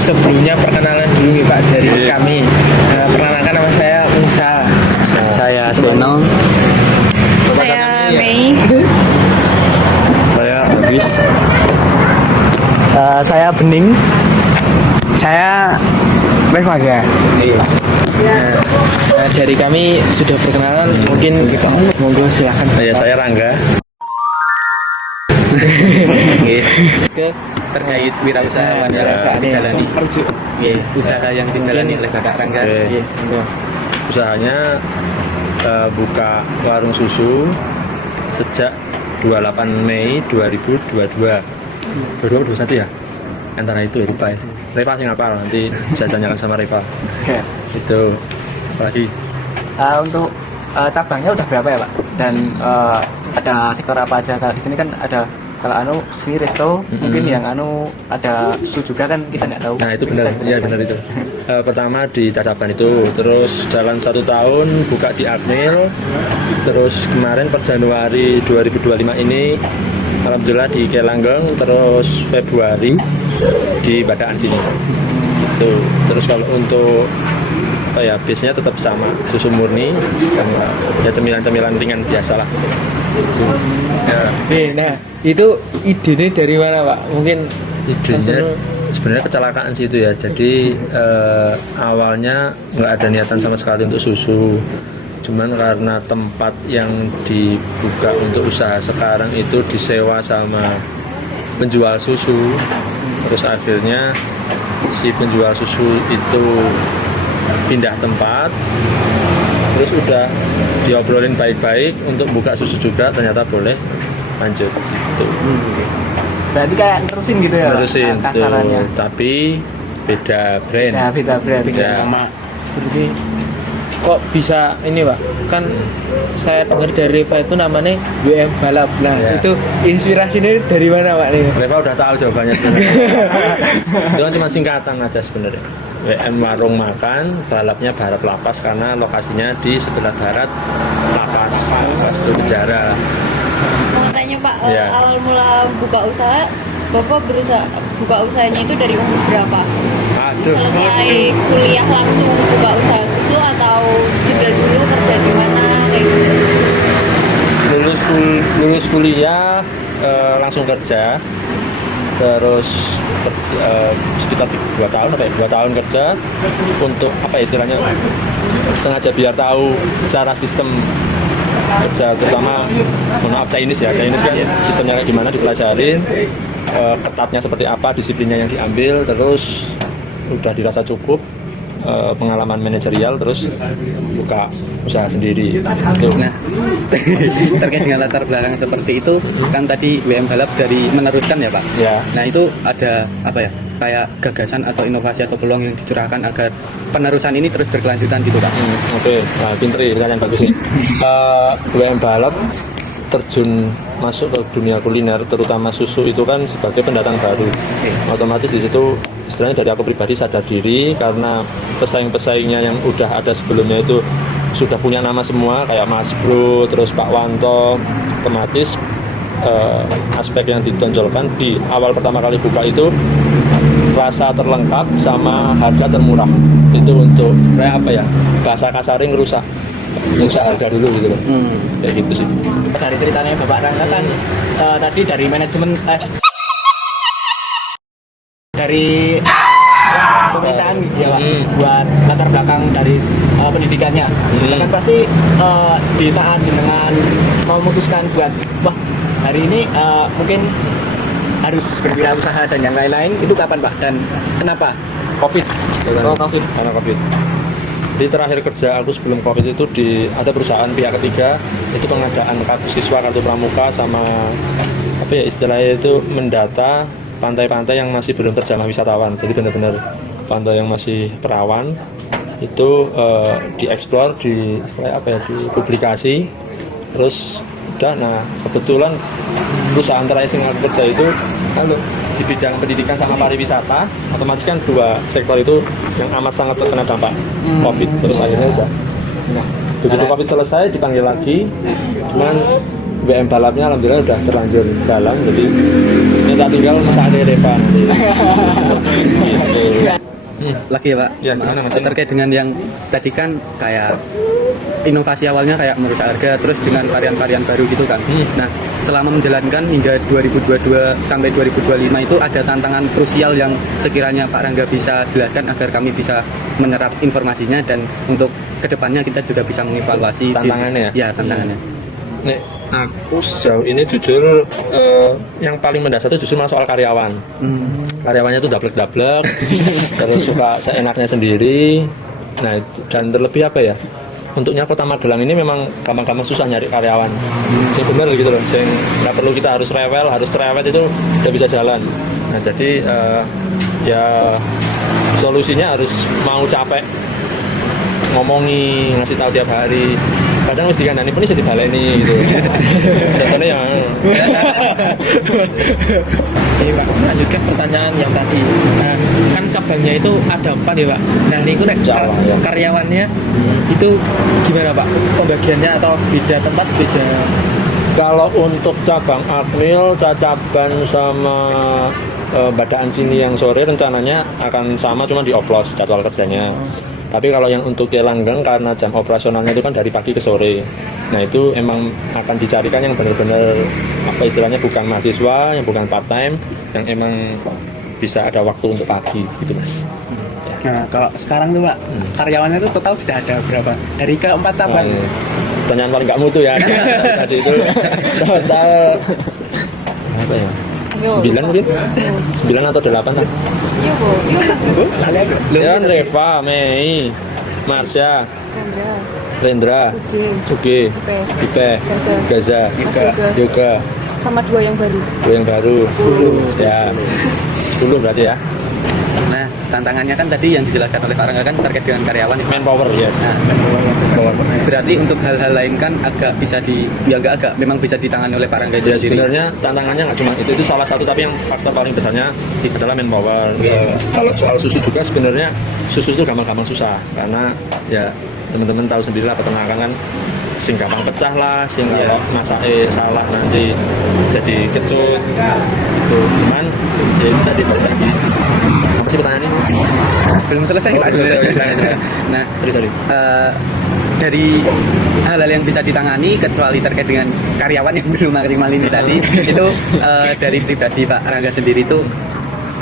sebelumnya perkenalan dulu ya Pak dari kami. Perkenalkan nama saya Musa. Saya Seno. Saya Mei. Saya Habis. Saya Bening. Saya Revaga. Nah, dari kami sudah perkenalan, mungkin monggo silakan. Saya Rangga. Ke Terkait wirausahaan yang dijalani. Usaha yang dijalani oleh Kakak Rangga. Usahanya buka warung susu sejak 28 Mei 2022. 2021 ya? Antara itu ya, lupa ya. Reva sih ngapal, nanti bisa tanyakan sama Reva. Itu apalagi untuk cabangnya udah berapa ya Pak? Dan ada sektor apa aja? Kalau di sini kan ada kalau si resto, mungkin yang ada susu juga kan kita nggak tahu. nah itu benar, iya benar itu. Pertama di Cacaban itu, terus jalan 1 tahun buka di Akmil, terus kemarin per Januari 2025 ini alhamdulillah di Kelanggeng, terus Februari di Badaan sini. Itu terus kalau untuk base-nya tetap sama, susu murni sama ya cemilan-cemilan ringan biasa lah. Nah itu idenya dari mana Pak? Mungkin Idenya sebenarnya kecelakaan sih itu ya. Jadi awalnya nggak ada niatan sama sekali untuk susu. Cuman karena tempat yang dibuka untuk usaha sekarang itu disewa sama penjual susu. Terus akhirnya si penjual susu itu pindah tempat. Terus udah diobrolin baik-baik untuk buka susu juga, ternyata boleh lanjut gitu. Berarti kayak nerusin gitu ya? Nerusin kasarannya. tapi beda brand. Beda brand. Beda nama. Jadi kok bisa ini Pak? Kan saya dengar dari Reva itu namanya WM Balap. Nah itu inspirasinya dari mana Pak nih? Reva udah tahu jawabannya sebenarnya. Itu kan cuma singkatan aja sebenarnya. WM warung makan, balapnya barat lapas karena lokasinya di sebelah barat lapas itu penjara. Mau tanya Pak, Ya. awal mula buka usaha, Bapak berusaha buka usahanya itu dari umur berapa? Aduh. Selesai kuliah langsung buka usaha susu atau jeda dulu kerja di mana kayak gitu? Lulus kuliah langsung kerja. Terus sekitar 2 tahun apa ya? 2 tahun kerja untuk istilahnya sengaja biar tahu cara sistem kerja, terutama Chinese ya. Chinese kan sistemnya kayak gimana dipelajarin, ketatnya seperti apa, disiplinnya yang diambil, terus udah dirasa cukup pengalaman manajerial, terus buka usaha sendiri gitu. Nah, terkait dengan latar belakang seperti itu, kan tadi WM Balap dari meneruskan ya Pak? Ya. Nah itu ada kayak gagasan atau inovasi atau peluang yang dicurahkan agar penerusan ini terus berkelanjutan gitu Pak? Oke, nah pinter ya, pertanyaan bagus nih. WM Balap terjun masuk ke dunia kuliner, terutama susu itu kan sebagai pendatang baru. Otomatis di situ istilahnya dari aku pribadi sadar diri karena pesaing-pesaingnya yang udah ada sebelumnya itu sudah punya nama semua kayak Mas Bro, terus Pak Wanto. Otomatis aspek yang ditonjolkan di awal pertama kali buka itu rasa terlengkap sama harga termurah. Itu untuk saya bahasa kasarnya ngerusak harga dulu gitu loh. Kayak gitu sih. Dari ceritanya Bapak Rangga kan tadi dari manajemen dari pemerintahan ya Pak, buat latar belakang dari pendidikannya. Kan pasti di saat dengan memutuskan buat hari ini mungkin harus berwirausaha dan yang lain-lain, itu kapan Pak dan kenapa? Covid. Covid. Karena Covid. Jadi terakhir kerja aku sebelum Covid itu ada perusahaan pihak ketiga itu pengadaan kartu siswa, kartu pramuka, sama istilahnya itu mendata pantai-pantai yang masih belum terjamah wisatawan. Jadi benar-benar pantai yang masih perawan itu dieksplor, dipublikasi, terus udah. Nah kebetulan perusahaan terakhir yang aku kerja itu di bidang pendidikan sama pariwisata, otomatis kan 2 sektor itu yang amat sangat terkena dampak Covid. Terus akhirnya udah begitu Covid selesai dipanggil lagi, cuman WM Balapnya alhamdulillah udah terlanjur jalan, jadi ini tak tinggal masak Reva nanti. Gitu. lagi ya Pak. Ya, gimana, Mas? Terkait dengan yang tadi kan kayak inovasi awalnya kayak merusak harga, terus dengan varian-varian baru gitu kan. Nah, selama menjalankan hingga 2022 sampai 2025 itu ada tantangan krusial yang sekiranya Pak Rangga bisa jelaskan agar kami bisa menyerap informasinya dan untuk kedepannya kita juga bisa mengevaluasi Tantangannya ya tantangannya. Nek aku sejauh ini jujur yang paling mendasar itu justru malah soal karyawan. Karyawannya itu dablek-dablek, terus suka seenaknya sendiri. Nah, dan terlebih apa ya? Untuknya Kota Magelang ini memang gampang-gampang susah nyari karyawan. Sing bener gitu loh, sing nggak perlu kita harus rewel, harus cerewet itu udah bisa jalan. Nah, jadi ya solusinya harus mau capek ngomongi, ngasih tahu tiap hari. Kadang mesti dikandani pun bisa dibaleni gitu. Contohnya ya. Ini Pak, lanjutkan pertanyaan yang tadi. Nah, kan cabangnya itu ada 4 ya Pak. Nah ini nek Jawa, ya. karyawannya itu gimana Pak? Pembagiannya atau beda tempat beda? Kalau untuk cabang Akmil, Cacaban sama Badaan sini yang sore rencananya akan sama, cuma dioplos jadwal kerjanya. Tapi kalau yang untuk Langgang karena jam operasionalnya itu kan dari pagi ke sore. Nah itu emang akan dicarikan yang benar-benar apa istilahnya bukan mahasiswa, yang bukan part time, yang emang bisa ada waktu untuk pagi gitu Mas. Nah, kalau sekarang tuh Pak, karyawannya itu total sudah ada berapa? Dari keempat cabang. Pertanyaan paling nggak mutu ya. Tadi itu total apa ya? 9 mungkin? 9 atau 8 lah. Iya Bu, iya Bu. Ya, Reva, Mei, Marsha, Rendra, Uge, Ipe, Gaza, Yoga, Sama 2 yang baru. 2 yang baru, 10 ya, 10 berarti ya. Nah, tantangannya kan tadi yang dijelaskan oleh Pak Rangga kan terkait dengan karyawan. Manpower, yes. Berarti untuk hal-hal lain kan agak bisa memang bisa ditangani oleh Pak Rangga itu Ya sendiri. sebenarnya tantangannya nggak cuma itu salah satu, tapi yang faktor paling besarnya adalah manpower. Kalau soal susu juga sebenarnya susu itu gampang-gampang susah karena ya teman-teman tahu sendiri lah peternakan kan sing gampang pecah lah, sing kalau masake salah nanti jadi kecut itu. Cuman ya itu tadi apa sih pertanyaan ini? Belum selesai. Oh, belum selesai. Nah, Sorry. dari hal-hal yang bisa ditangani kecuali terkait dengan karyawan yang belum maksimal ini tadi itu dari pribadi Pak Rangga sendiri itu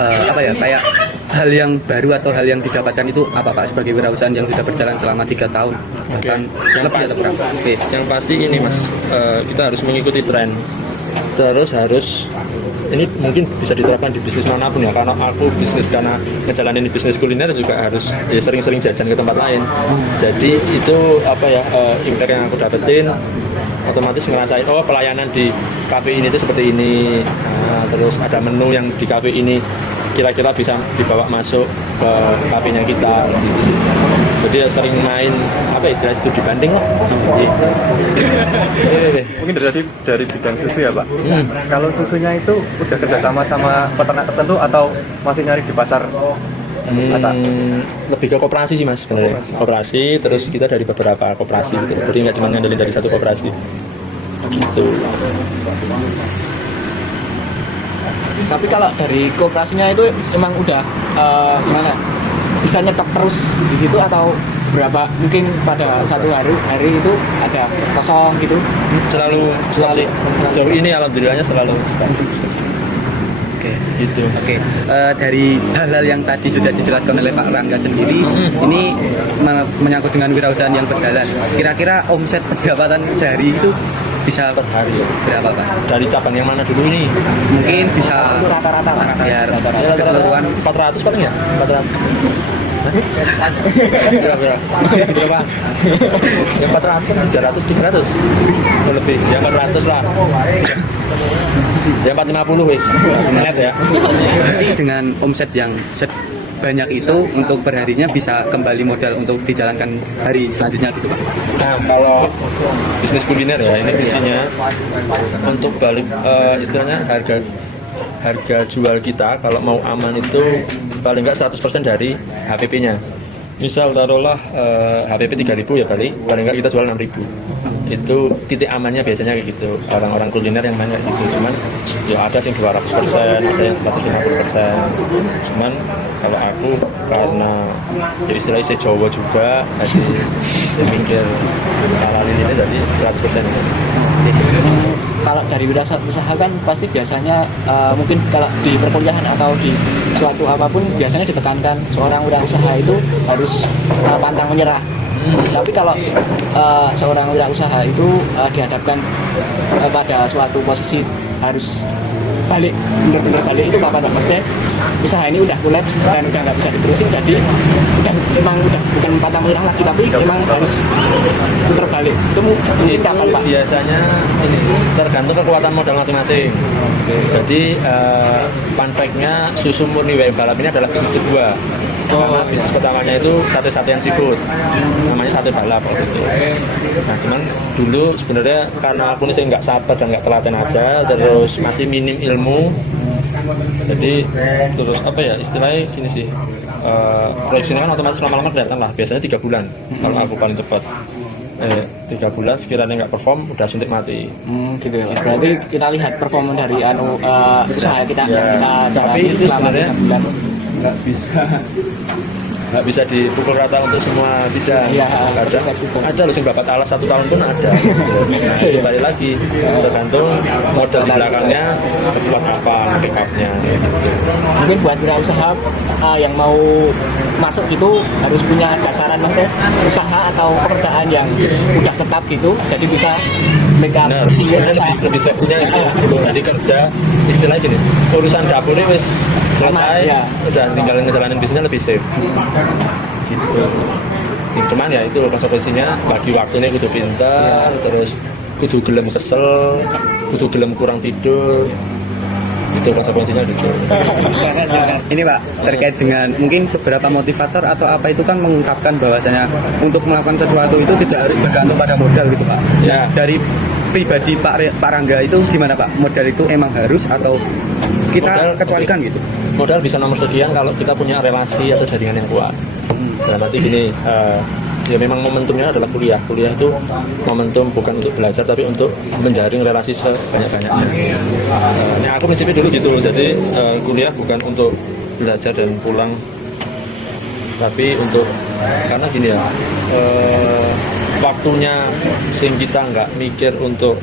apa ya kayak hal yang baru atau hal yang didapatkan itu apa Pak sebagai wirausahaan yang sudah berjalan selama 3 tahun bahkan lebih atau berapa? Oke. Yang pasti ini Mas, kita harus mengikuti tren. Terus harus ini mungkin bisa diterapkan di bisnis manapun ya, karena aku karena ngejalanin bisnis kuliner juga harus ya sering-sering jajan ke tempat lain. Jadi itu apa ya impact yang aku dapetin, otomatis ngerasain pelayanan di kafe ini itu seperti ini. Terus ada menu yang di kafe ini kira-kira bisa dibawa masuk ke kafenya kita gitu sih. Jadi ya sering main apa istilah studi banding lah. Mungkin dari bidang susu ya Pak. Kalau susunya itu udah kerjasama sama peternak tertentu atau masih nyari di pasar? Lebih ke koperasi sih Mas sebenarnya. Koperasi, terus kita dari beberapa koperasi gitu. Jadi nggak cuma ngandelin dari satu koperasi. Gitu. Tapi kalau dari kooperasinya itu emang udah gimana? Bisa nyetop terus di situ atau berapa mungkin pada satu hari itu ada kosong gitu? Selalu sih. Sejauh ini alhamdulillahnya selalu. Oke. Gitu. Oke, dari hal-hal yang tadi sudah dijelaskan oleh Pak Rangga sendiri, ini menyangkut dengan wirausahaan yang berjalan. Kira-kira omset pendapatan sehari itu bisa Per hari ya. berapa Pak? Dari cabang yang mana dulu ini? Mungkin bisa Itu rata-rata lah. biar Ya, keseluruhan 400 paling ya? 400. Berapa? Yang 400 kan 300, 300 lebih, ya 400 lah. Ya 450 wis, net ya. dengan omset yang sebanyak itu untuk perharinya bisa kembali modal untuk dijalankan hari selanjutnya gitu Pak. Nah kalau bisnis kuliner ya ini kuncinya untuk balik istilahnya harga jual kita kalau mau aman itu paling nggak 100% dari HPP-nya. Misal taruhlah HPP 3.000 ya paling nggak kita jual 6.000. itu titik amannya biasanya kayak gitu, orang-orang kuliner yang main kayak gitu. Cuman ya ada sih 200%, ada yang 150%. Cuman kalau aku karena ya istilahnya saya Jawa juga, jadi saya mikir halalin ini jadi 100%. Kalau dari usaha kan pasti biasanya mungkin kalau di perkuliahan atau di suatu apapun biasanya ditekankan seorang wirausaha itu harus pantang menyerah. Tapi kalau seorang wirausaha itu dihadapkan pada suatu posisi harus balik, benar-benar balik, itu kapan maksudnya usaha ini udah kolaps dan udah nggak bisa diterusin, jadi memang udah bukan pantang menyerah lagi, tapi memang harus putar balik. Ini kapan Pak? Biasanya ini tergantung kekuatan modal masing-masing. Jadi fun fact-nya susu murni WM Balap ini adalah bisnis kedua. Karena bisnis pertamanya itu sate-satean seafood, namanya sate balap waktu itu. Nah cuman dulu sebenarnya karena aku ini saya nggak sabar dan nggak telaten aja, terus masih minim ilmu, jadi terus apa ya istilahnya gini sih, proyeksinya kan otomatis lama-lama kelihatan lah, biasanya 3 bulan kalau aku paling cepat. 3 bulan sekiranya nggak perform udah suntik mati. Gitu ya. Berarti kita lihat performa dari usaha kita Ya, kita tapi itu selama sebenarnya 3 bulan. nggak bisa dipukul rata untuk semua bidang. Iya, ada loh sing babat alas 1 tahun pun ada. Nah itu balik lagi tergantung modal di belakangnya sekuat apa backupnya gitu. Mungkin buat wirausaha yang mau masuk gitu harus punya dasaran maksudnya usaha atau pekerjaan yang udah tetap gitu, jadi bisa make up Benar, sebenarnya lebih safe-nya itu. Jadi kerja istilahnya gini, urusan dapurnya wis selesai, ya. udah tinggal ngejalanin bisnisnya lebih safe. Gitu. Cuman ya itu konsekuensinya bagi waktunya kudu pintar, terus kudu gelem kesel, kudu gelem kurang tidur. Itu konsekuensinya gitu. Ini Pak, terkait dengan mungkin beberapa motivator atau apa itu kan mengungkapkan bahwasanya untuk melakukan sesuatu itu tidak harus bergantung pada modal gitu Pak. Ya. Dari pribadi Pak Rangga itu gimana Pak? Modal itu emang harus atau kita Modal- kecualikan gitu? Modal bisa nomor sekian kalau kita punya relasi atau jaringan yang kuat. Nah nanti gini, ya memang momentumnya adalah kuliah. Kuliah itu momentum bukan untuk belajar tapi untuk menjaring relasi sebanyak-banyaknya. Ini aku prinsipnya dulu gitu, jadi kuliah bukan untuk belajar dan pulang, tapi untuk karena gini ya, waktunya sing kita nggak mikir untuk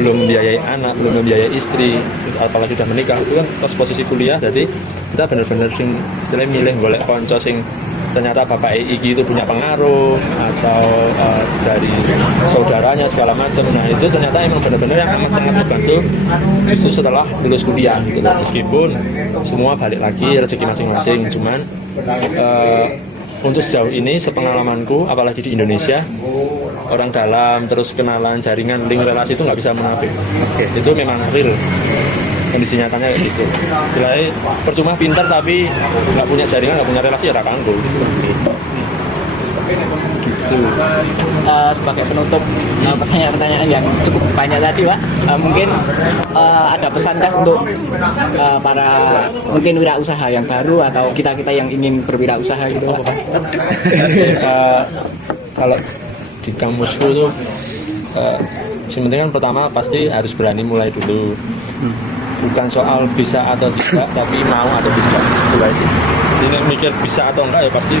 belum membiayai anak, belum membiayai istri, apalagi udah menikah, itu kan pas posisi kuliah, jadi kita benar-benar sing istilahnya milih golek konco sing ternyata bapak iki itu punya pengaruh atau dari saudaranya segala macam. Nah itu ternyata emang benar-benar yang amat sangat membantu justru setelah lulus kuliah gitu loh. Meskipun semua balik lagi rezeki masing-masing, cuman untuk sejauh ini sepengalamanku apalagi di Indonesia, orang dalam terus kenalan jaringan link relasi itu nggak bisa munafik. Itu memang real, kondisi nyatanya kayak gitu. Istilahnya percuma pintar tapi nggak punya jaringan, nggak punya relasi ya kanggo gitu. Sebagai penutup pertanyaan-pertanyaan yang cukup banyak tadi Pak, mungkin ada pesan kan untuk para mungkin wirausaha yang baru atau kita-kita yang ingin berwirausaha gitu Pak? Kalau di kampusku tuh sebenarnya kan pertama pasti harus berani mulai dulu, bukan soal bisa atau tidak tapi mau atau tidak, itu aja sih. Jadi mikir bisa atau enggak ya pasti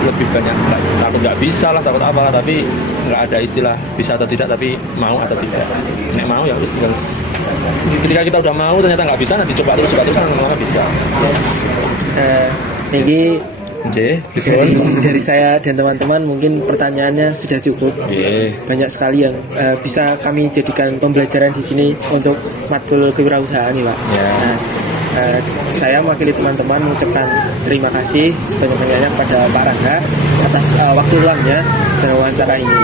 lebih banyak takut nggak bisa lah, takut apalah, tapi nggak ada istilah bisa atau tidak tapi mau atau tidak. Nek mau ya harus tinggal, ketika kita udah mau ternyata nggak bisa, nanti coba terus lama-lama bisa. Ini Gitu. dari saya dan teman-teman mungkin pertanyaannya sudah cukup. Banyak sekali yang bisa kami jadikan pembelajaran di sini untuk matkul kewirausahaan nih Pak. Nah, saya mewakili teman-teman mengucapkan terima kasih sebanyak-banyaknya kepada Pak Rangga atas waktu luangnya dan wawancara ini.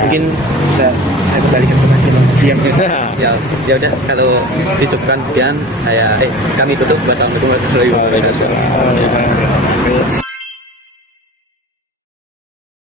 Mungkin bisa saya kembalikan ke Mas Dino. Ya udah, kalau dicukupkan sekian kami tutup. Wassalamualaikum warahmatullahi wabarakatuh.